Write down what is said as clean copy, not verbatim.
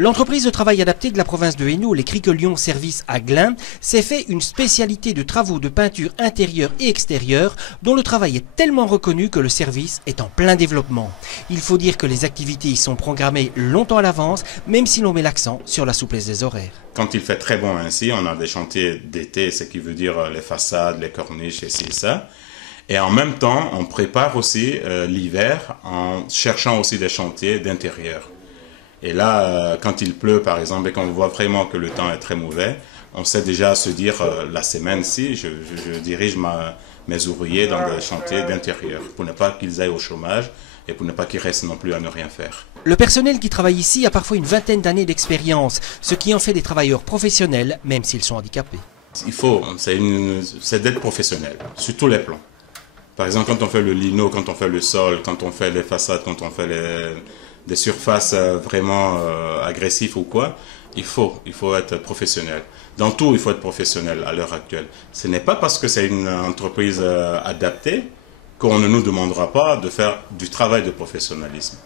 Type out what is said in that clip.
L'entreprise de travail adapté de la province de Hainaut, les Criquelions Service à Glun, s'est fait une spécialité de travaux de peinture intérieure et extérieure dont le travail est tellement reconnu que le service est en plein développement. Il faut dire que les activités y sont programmées longtemps à l'avance, même si l'on met l'accent sur la souplesse des horaires. Quand il fait très bon ainsi, on a des chantiers d'été, ce qui veut dire les façades, les corniches, et ci et ça. Et en même temps, on prépare aussi l'hiver en cherchant aussi des chantiers d'intérieur. Et là, quand il pleut, par exemple, et qu'on voit vraiment que le temps est très mauvais, on sait déjà se dire, la semaine-ci, je dirige mes ouvriers dans des chantiers d'intérieur, pour ne pas qu'ils aillent au chômage et pour ne pas qu'ils restent non plus à ne rien faire. Le personnel qui travaille ici a parfois une vingtaine d'années d'expérience, ce qui en fait des travailleurs professionnels, même s'ils sont handicapés. Il faut, c'est d'être professionnel, sur tous les plans. Par exemple, quand on fait le lino, quand on fait le sol, quand on fait les façades, quand on fait des surfaces vraiment agressives ou quoi, il faut être professionnel. Dans tout, il faut être professionnel à l'heure actuelle. Ce n'est pas parce que c'est une entreprise adaptée qu'on ne nous demandera pas de faire du travail de professionnalisme.